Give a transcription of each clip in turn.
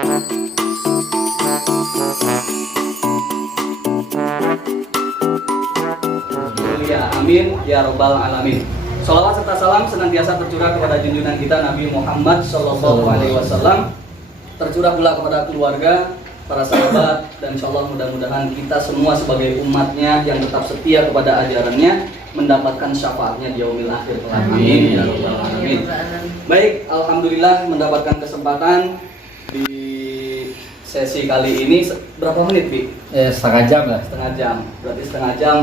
Ya, amin ya robbal alamin. Sholawat serta salam senantiasa tercurah kepada junjungan kita Nabi Muhammad Sallallahu Alaihi Wasallam, tercurah pula kepada keluarga, para sahabat, dan insya Allah mudah-mudahan kita semua sebagai umatnya yang tetap setia kepada ajarannya mendapatkan syafaatnya di yaumil akhir. Amin ya robbal alamin. Baik, alhamdulillah mendapatkan kesempatan di sesi kali ini. Berapa menit, Bi? Setengah jam lah. Setengah jam. Berarti setengah jam.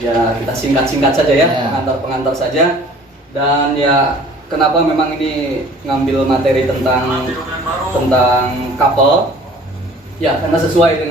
Ya, kita singkat-singkat saja ya, pengantar-pengantar saja. Dan ya, kenapa memang ini ngambil materi tentang couple? Ya, karena sesuai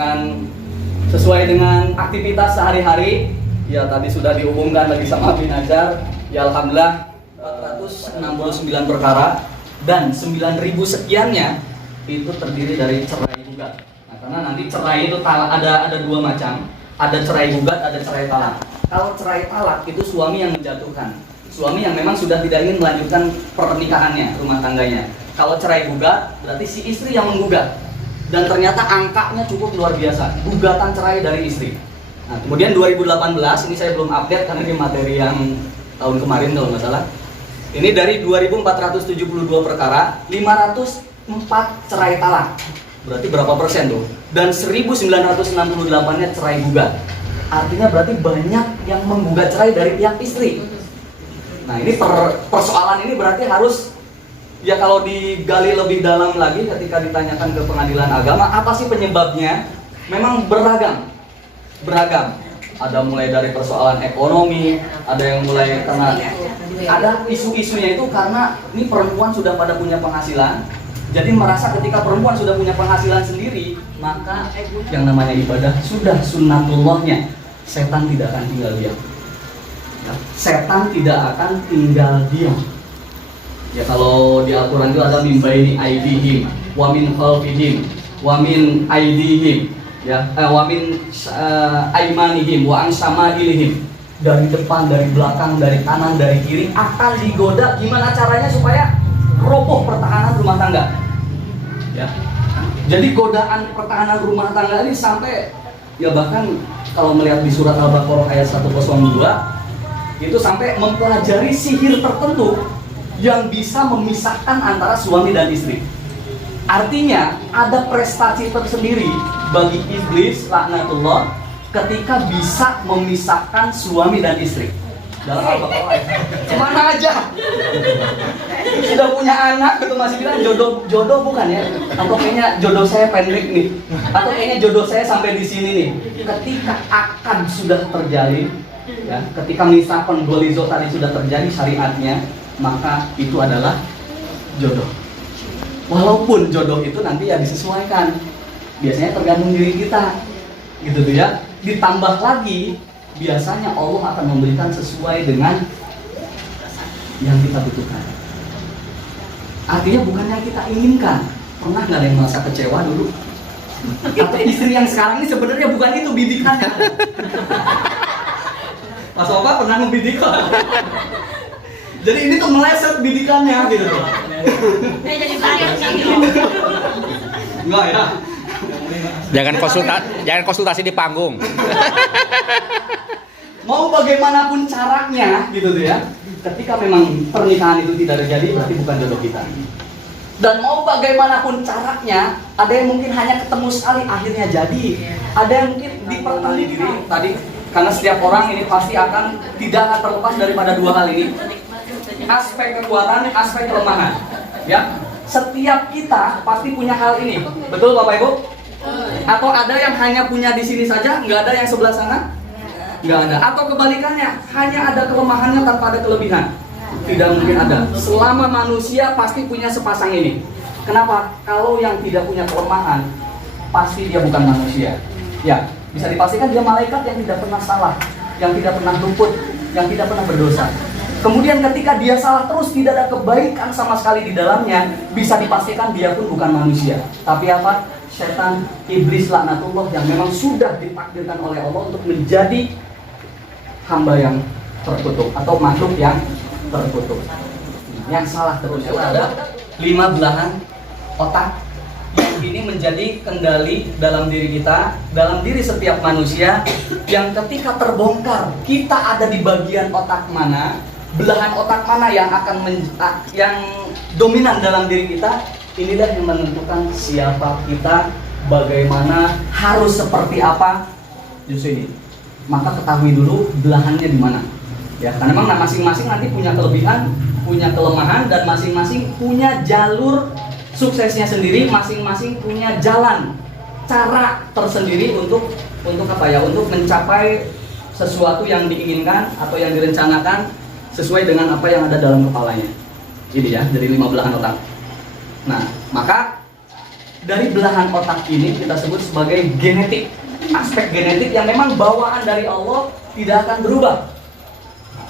dengan aktivitas sehari-hari. Ya, tadi sudah diumumkan lagi sama Bin Ajar. Ya, alhamdulillah 469 perkara dan 9.000 sekiannya itu terdiri dari cerai gugat. Nah, karena nanti cerai itu ada dua macam. Ada cerai gugat, ada cerai talak. Kalau cerai talak itu suami yang menjatuhkan, suami yang memang sudah tidak ingin melanjutkan pernikahannya, rumah tangganya. Kalau cerai gugat berarti si istri yang menggugat, dan ternyata angkanya cukup luar biasa, gugatan cerai dari istri. Nah, kemudian 2018 ini saya belum update karena ini materi yang tahun kemarin kalau nggak salah. Ini dari 2.472 perkara, 504 cerai talak. Berarti berapa persen tuh? Dan 1.968-nya cerai gugat. Artinya berarti banyak yang menggugat cerai dari pihak istri. Nah, ini persoalan ini berarti harus, ya kalau digali lebih dalam lagi ketika ditanyakan ke pengadilan agama, apa sih penyebabnya? Memang beragam. Ada mulai dari persoalan ekonomi, ada yang mulai karena ada isu-isunya itu karena ini perempuan sudah pada punya penghasilan. Jadi merasa ketika perempuan sudah punya penghasilan sendiri, maka yang namanya ibadah sudah sunnatullahnya. Setan tidak akan tinggal diam. Ya, setan tidak akan tinggal diam. Ya, kalau di Al-Quran itu ada min baini aidihim, wa min khalfihim, wa min aidihim, ya, wa min aimanihim, wa an samailihim. Dari depan, dari belakang, dari kanan, dari kiri akan digoda. Gimana caranya supaya roboh pertahanan rumah tangga? Ya. Jadi godaan pertahanan rumah tangga ini sampai, ya bahkan kalau melihat di surat Al-Baqarah ayat 102 itu sampai mempelajari sihir tertentu yang bisa memisahkan antara suami dan istri. Artinya ada prestasi tersendiri bagi iblis laknatullah ketika bisa memisahkan suami dan istri. Dalam Al-Baqarah kemana aja sudah punya anak gitu masih bilang jodoh bukan ya, atau kayaknya jodoh saya pendek nih, atau kayaknya jodoh saya sampai di sini nih. Ketika akan sudah terjalin, ya, ketika misakon golizo tadi sudah terjadi syariatnya, maka itu adalah jodoh. Walaupun jodoh itu nanti ya disesuaikan, biasanya tergantung diri kita, gitu tuh ya. Ditambah lagi biasanya Allah akan memberikan sesuai dengan yang kita butuhkan. Artinya bukan yang kita inginkan. Pernah nggak ada yang merasa kecewa dulu? Atau istri yang sekarang ini sebenarnya bukan itu bidikannya. Mas Oka pernah ngebidik kok. Jadi ini tuh meleset bidikannya gitu. Jadi banyak Enggak ya? Jangan konsultasi di panggung. Mau bagaimanapun caranya gitu tuh ya. Ketika memang pernikahan itu tidak terjadi berarti bukan jodoh kita. Dan mau bagaimanapun caranya, ada yang mungkin hanya ketemu sekali akhirnya jadi. Ada yang mungkin dipertali diri tadi, karena setiap orang ini pasti tidak akan terlepas daripada dua hal ini. Aspek kekuatan, aspek kelemahan. Ya. Setiap kita pasti punya hal ini. Betul Bapak Ibu? Atau ada yang hanya punya di sini saja, nggak ada yang sebelah sana? Nggak ada. Atau kebalikannya, hanya ada kelemahannya tanpa ada kelebihan? Tidak mungkin ada. Selama manusia pasti punya sepasang ini. Kenapa? Kalau yang tidak punya kelemahan, pasti dia bukan manusia. Ya, bisa dipastikan dia malaikat yang tidak pernah salah, yang tidak pernah luput, yang tidak pernah berdosa. Kemudian ketika dia salah terus, tidak ada kebaikan sama sekali di dalamnya, bisa dipastikan dia pun bukan manusia. Tapi apa? Setan, iblis laknatullah yang memang sudah ditakdirkan oleh Allah untuk menjadi hamba yang terkutuk atau makhluk yang terkutuk. Yang salah terus ada 5 belahan otak ini menjadi kendali dalam diri kita, dalam diri setiap manusia, yang ketika terbongkar kita ada di bagian otak mana, belahan otak mana yang yang dominan dalam diri kita, inilah yang menentukan siapa kita, bagaimana, harus seperti apa. Justru ini. Maka ketahui dulu belahannya di mana. Ya, karena memang masing-masing nanti punya kelebihan, punya kelemahan, dan masing-masing punya jalur suksesnya sendiri, masing-masing punya jalan, cara tersendiri untuk apa ya? Untuk mencapai sesuatu yang diinginkan atau yang direncanakan sesuai dengan apa yang ada dalam kepalanya. Ini ya, dari 5 belahan otak. Nah, maka dari belahan otak ini kita sebut sebagai genetik. Aspek genetik yang memang bawaan dari Allah tidak akan berubah.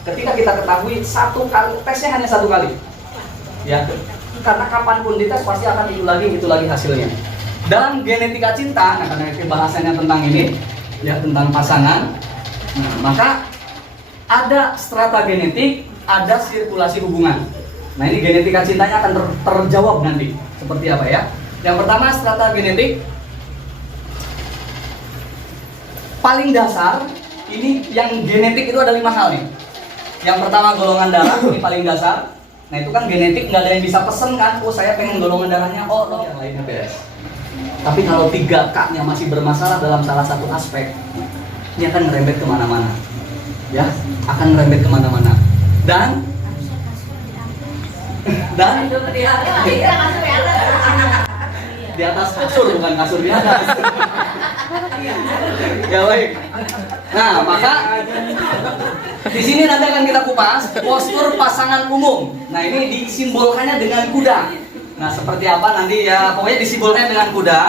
Ketika kita ketahui satu kali, tesnya hanya satu kali. Ya, karena kapanpun dites pasti akan itu lagi hasilnya. Dalam genetika cinta, nah karena itu bahasanya tentang ini, ya tentang pasangan. Nah, maka ada strata genetik, ada sirkulasi hubungan. Nah ini genetika cintanya akan terjawab nanti. Seperti apa ya? Yang pertama strata genetik. Paling dasar, ini yang genetik itu ada 5 hal nih. Yang pertama golongan darah, ini paling dasar. Nah itu kan genetik, nggak ada yang bisa pesen kan. Oh saya pengen golongan darahnya, oh yang lainnya beres. Tapi kalau 3K-nya masih bermasalah dalam salah satu aspek, ini akan ngerembet kemana-mana. Ya, akan ngerembet kemana-mana. Dan di atas kasur, bukan kasur di atas. Ya baik. Nah maka di sini nanti akan kita kupas postur pasangan umum. Nah ini disimbolkannya dengan kuda. Nah seperti apa nanti ya, pokoknya disimbolkannya dengan kuda.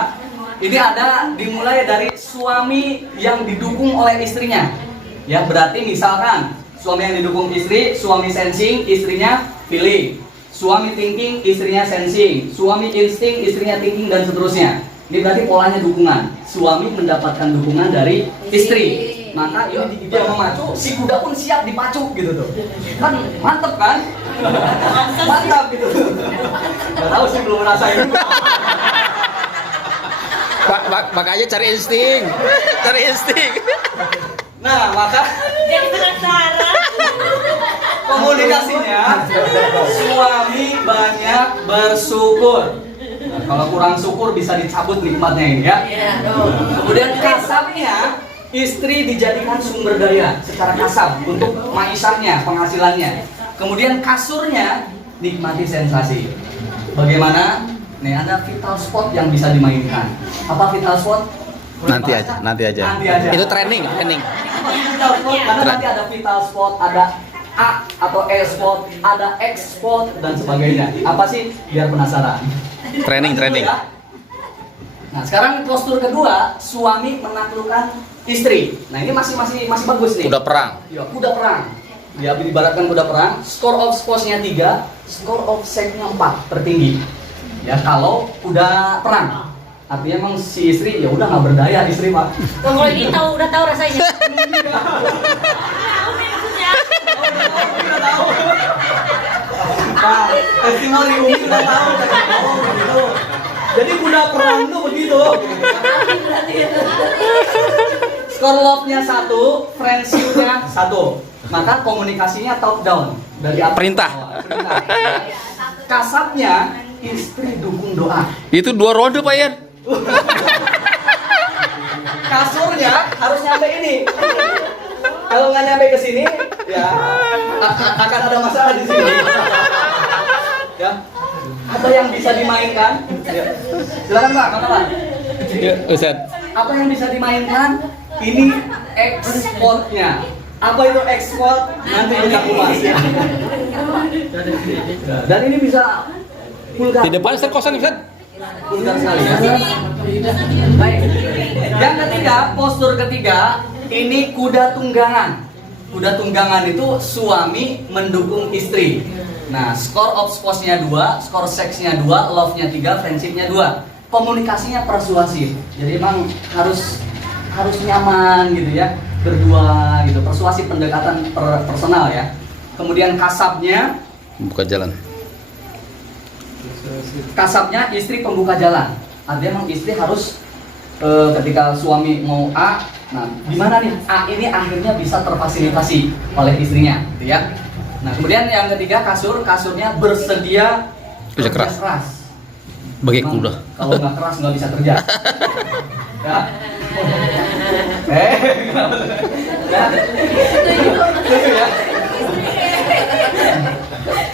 Ini ada dimulai dari suami yang didukung oleh istrinya. Ya berarti misalkan suami yang didukung istri, suami sensing, istrinya feeling. Suami thinking, istrinya sensing. Suami insting, istrinya thinking, dan seterusnya. Ini berarti polanya dukungan. Suami mendapatkan dukungan dari istri. Maka dia memacu, si kuda pun siap dipacu gitu tuh. Kan mantep kan? Mantap gitu. Gak tahu sih, belum ngerasain. Makanya cari insting. Cari insting. Nah, maka Jadi penasaran. komunikasinya suami banyak bersyukur. Nah, kalau kurang syukur bisa dicabut nikmatnya ini ya. Kemudian kasabnya, istri dijadikan sumber daya secara kasab untuk maisahnya, penghasilannya. Kemudian kasurnya nikmati sensasi. Bagaimana? Nih ada vital spot yang bisa dimainkan. Apa vital spot? Nanti aja. Itu training. Vital spot, karena nanti ada vital spot, ada A atau E spot, ada X spot, dan sebagainya. Apa sih? Biar penasaran. Training. Nah, sekarang postur kedua, suami menaklukkan istri. Nah, ini masih bagus nih. Udah perang. Ya, kuda perang. Ya, diibaratkan kuda perang. Score of sports-nya 3, score of sex-nya 4 tertinggi. Ya, kalau kuda perang. Artinya emang si istri ya udah nggak berdaya istri, Pak. Kalau ini udah tahu rasanya. Nah, testimoni Umi udah tahu begitu. Jadi kuda perang tuh begitu. Skor love-nya 1, friendship-nya 1. Maka komunikasinya top down dari atas Perintah. ke bawah. Perintah. Kasabnya istri dukung doa. Itu 2 ronde Pak Yan. Kasurnya harus nyampe ini. Kalau nggak nyampe ke sini, ya akan ada masalah di sini. Ya, apa yang bisa dimainkan? Ya. Silakan Pak, kata Pak. Ya, Ustaz. Apa yang bisa dimainkan? Ini ekspornya. Apa itu ekspor? Nanti kita kupas ya. Dan ini bisa vulgar. Di depan Ustaz kosan Ustaz. Vulgar sekali ya. Baik. Yang ketiga, postur ketiga, ini kuda tunggangan. Kuda tunggangan itu suami mendukung istri. Nah, score of sports-nya 2, skor seksnya 2, love-nya 3, friendship-nya 2. Komunikasinya persuasif. Jadi emang harus nyaman gitu ya, berdua gitu. Persuasif, pendekatan personal ya. Kemudian kasabnya, Buka jalan. istri pembuka jalan. artinya memang istri harus ketika suami mau A, nah gimana nih A ini akhirnya bisa terfasilitasi oleh istrinya, gitu ya. Nah kemudian yang ketiga kasurnya bersedia Kerja keras. Bagai Memang kuda. Kalau nggak keras nggak bisa kerja. Ya. Ya. Ya.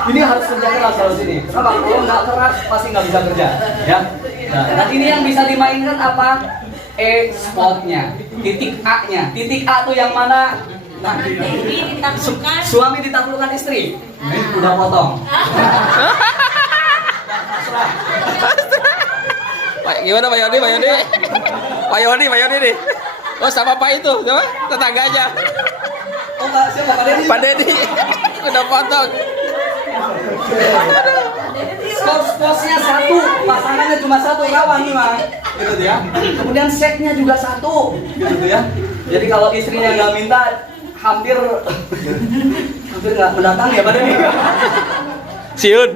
Ini harus kerja keras kalau sini. Kenapa? Kalau nggak keras pasti nggak bisa kerja. Ya. Nah, dan ini yang bisa dimainkan apa? Spotnya, titik A-nya. Titik A tuh yang mana? Nah, Ini ditaklukkan. suami ditaklukkan istri. Ini udah potong. Gimana Pak Yoni? Pak Yoni nih. Oh sama Pak itu, siapa? Tetangga aja. Oh, Pak, siapa Pak Dedi? Pak Dedi. Udah potong. Posnya satu, pasangannya cuma satu, kawan memang, gitu ya. Kemudian setnya juga satu, gitu ya. Jadi kalau istrinya nggak minta, hampir nggak mendatang ya Pak Dedi. Siun.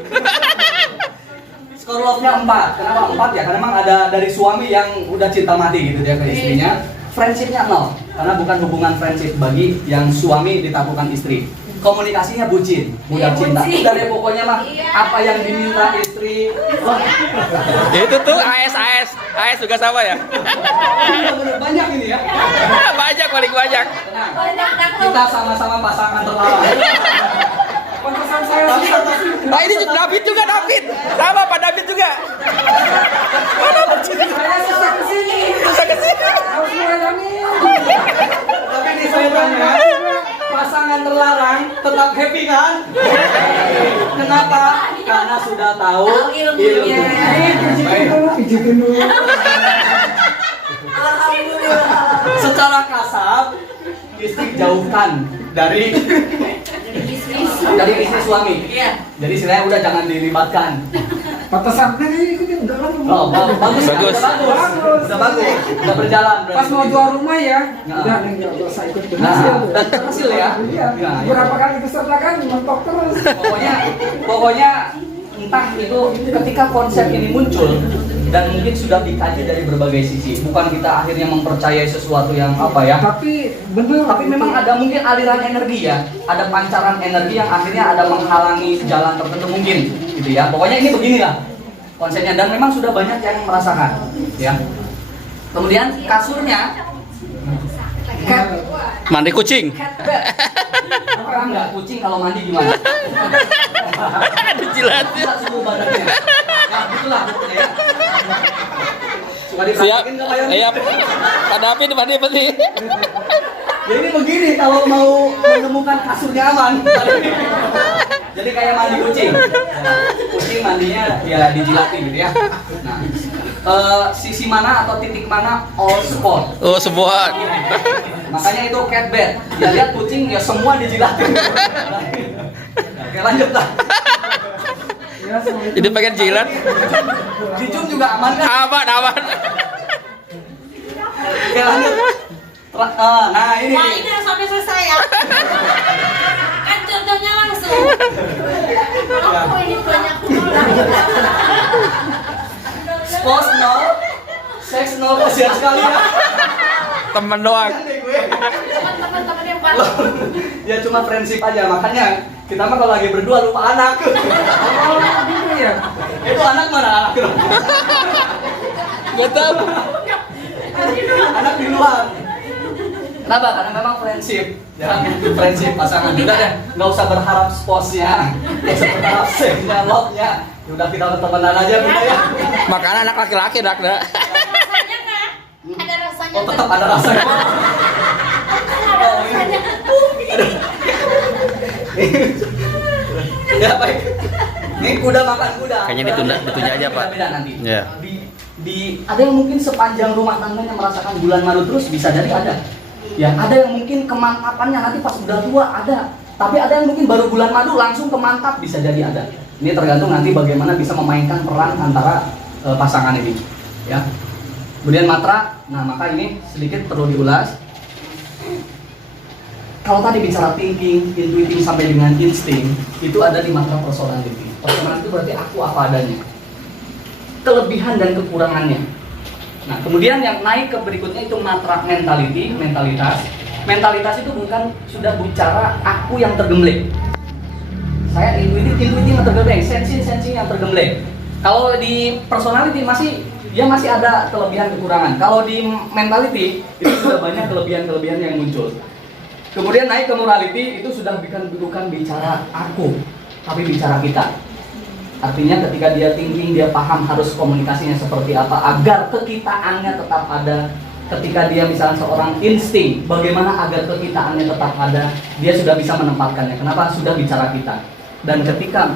Skor love-nya 4. Kenapa 4 ya? Karena memang ada dari suami yang udah cinta mati gitu ya ke istrinya. Friendship-nya 0. Karena bukan hubungan friendship bagi yang suami ditaklukkan istri. Komunikasinya bucin, mudah cinta. Udah deh pokoknya mah apa yang diminta istri. Wah, Itu tuh AS juga sama ya. bener-bener banyak ini ya. Banyak paling banyak. Tenang. Kita sama-sama pasangan terlarang. Pantesan saya Nah ini David juga David. Sama Pak David juga. saya susah kesini. Susah kesini. Harus melayani. Tapi ini saya tanya, pasangan terlarang tetap happy kan? Kenapa? Karena sudah tahu ilmunya. Pijitin dulu. Secara kasar, istri jauhkan dari istri suami. Jadi istilahnya udah jangan dilibatkan. Pantesan ini ikutin udah lama. Oh, bagus. Bagus. Udah bagus. Udah berjalan. Pas mau jual rumah ya, Nah. udah nih nggak usah ikut Nah, berhasil. dan berhasil ya. Iya. Ya, ya. Berapa kali kesertakan mentok terus. Pokoknya entah itu ketika konsep ini muncul dan mungkin sudah dikaji dari berbagai sisi, bukan kita akhirnya mempercayai sesuatu yang apa ya, Tapi bener. tapi memang ada mungkin aliran energi ya, ada pancaran energi yang akhirnya ada menghalangi jalan tertentu mungkin gitu ya. Pokoknya ini beginilah konsepnya dan memang sudah banyak yang merasakan ya. Kemudian kasurnya cat Mandi kucing. bed. Apa enggak kucing kalau mandi gimana? Dijilat. Bisa suhu badannya. Nah, gitulah pokoknya ya. Suka Siap. diperhatiin nggak Pak Yoni? Iya. Pak David mandi pasti. Ya ini begini kalau mau menemukan kasur nyaman. Jadi kayak mandi kucing. Ya, kucing mandinya ya dijilatin gitu ya. Nah, sisi mana atau titik mana all spot. Oh semua. Makanya itu cat bed. Ya lihat kucing ya semua dijilatin. Oke lanjut lah. Ya, semua itu. Jadi pengen jilat. Jujur juga aman kan? Aman. Oke lanjut. Nah ini. Wah, ini harus sampai selesai ya. Kan contohnya langsung. Oh, ini banyak Sport 0, seks 0, kasihan sekali ya. Temen doang. teman-teman yang baru. Ya cuma friendship aja, makanya kita mah kalau lagi berdua lupa anak. Oh, gitu ya. Itu anak mana anak? Gak tahu. Anak di luar. Kenapa? Karena memang friendship. Ya, friendship pasangan. Udah deh, nggak usah berharap sposnya, nggak usah berharap seksnya, love-nya. Udah kita temenan aja udah ya. Makanan anak laki-laki dak. Rasanya nggak? Ada rasanya. Oh tetap ada rasanya. Ada rasanya. Ya baik. Ini kuda makan kuda. Kayaknya ditunda aja, Pak. Beda nanti. Iya. Ada yang mungkin sepanjang rumah tangganya merasakan bulan madu terus bisa jadi ada. Ya, ada yang mungkin kemantapannya nanti pas udah tua ada. Tapi ada yang mungkin baru bulan madu langsung kemantap bisa jadi ada. Ini tergantung nanti bagaimana bisa memainkan peran antara pasangan ini. Ya. Kemudian matra, nah maka ini sedikit perlu diulas. Kalau tadi bicara thinking, intuiting sampai dengan insting, itu ada di matra personality. Personality itu berarti aku apa adanya. kelebihan dan kekurangannya. Nah, kemudian yang naik ke berikutnya itu matra mentality, mentalitas. Mentalitas itu bukan sudah bicara aku yang tergembleng. Saya intuitif yang tergembleng, sensi yang tergembleng. Kalau di personality dia masih ada kelebihan kekurangan. Kalau di mentality itu sudah banyak kelebihan yang muncul. Kemudian naik ke morality itu sudah bukan bicara aku, tapi bicara kita. Artinya ketika dia thinking, dia paham harus komunikasinya seperti apa agar kekitaannya tetap ada. Ketika dia misalnya seorang insting, bagaimana agar kekitaannya tetap ada, dia sudah bisa menempatkannya. Kenapa? Sudah bicara kita. Dan ketika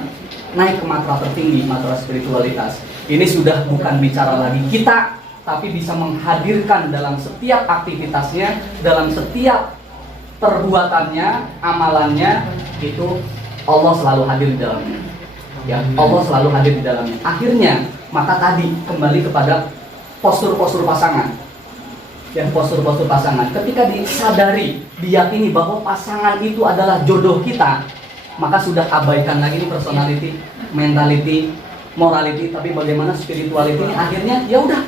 naik ke matra tertinggi, matra spiritualitas, ini sudah bukan bicara lagi kita, tapi bisa menghadirkan dalam setiap aktivitasnya, dalam setiap perbuatannya, amalannya, itu Allah selalu hadir di dalamnya. Ya, Allah selalu hadir di dalamnya. Akhirnya, maka tadi kembali kepada postur-postur pasangan. Dan postur-postur pasangan, ketika disadari, diyakini bahwa pasangan itu adalah jodoh kita, maka sudah abaikan lagi nih personality, mentality, morality, tapi bagaimana spirituality ini akhirnya ya udah.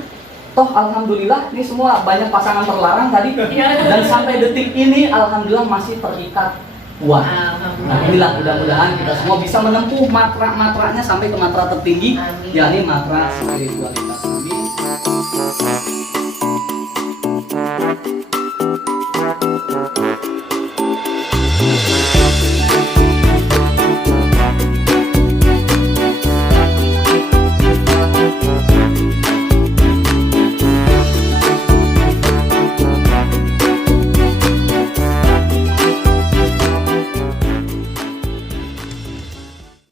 Toh alhamdulillah ini semua banyak pasangan terlarang tadi, dan sampai detik ini alhamdulillah masih terikat kuat. Nah, inilah mudah-mudahan kita semua bisa menempuh matra-matranya sampai ke matra tertinggi, yakni matra spiritualitas. Amin.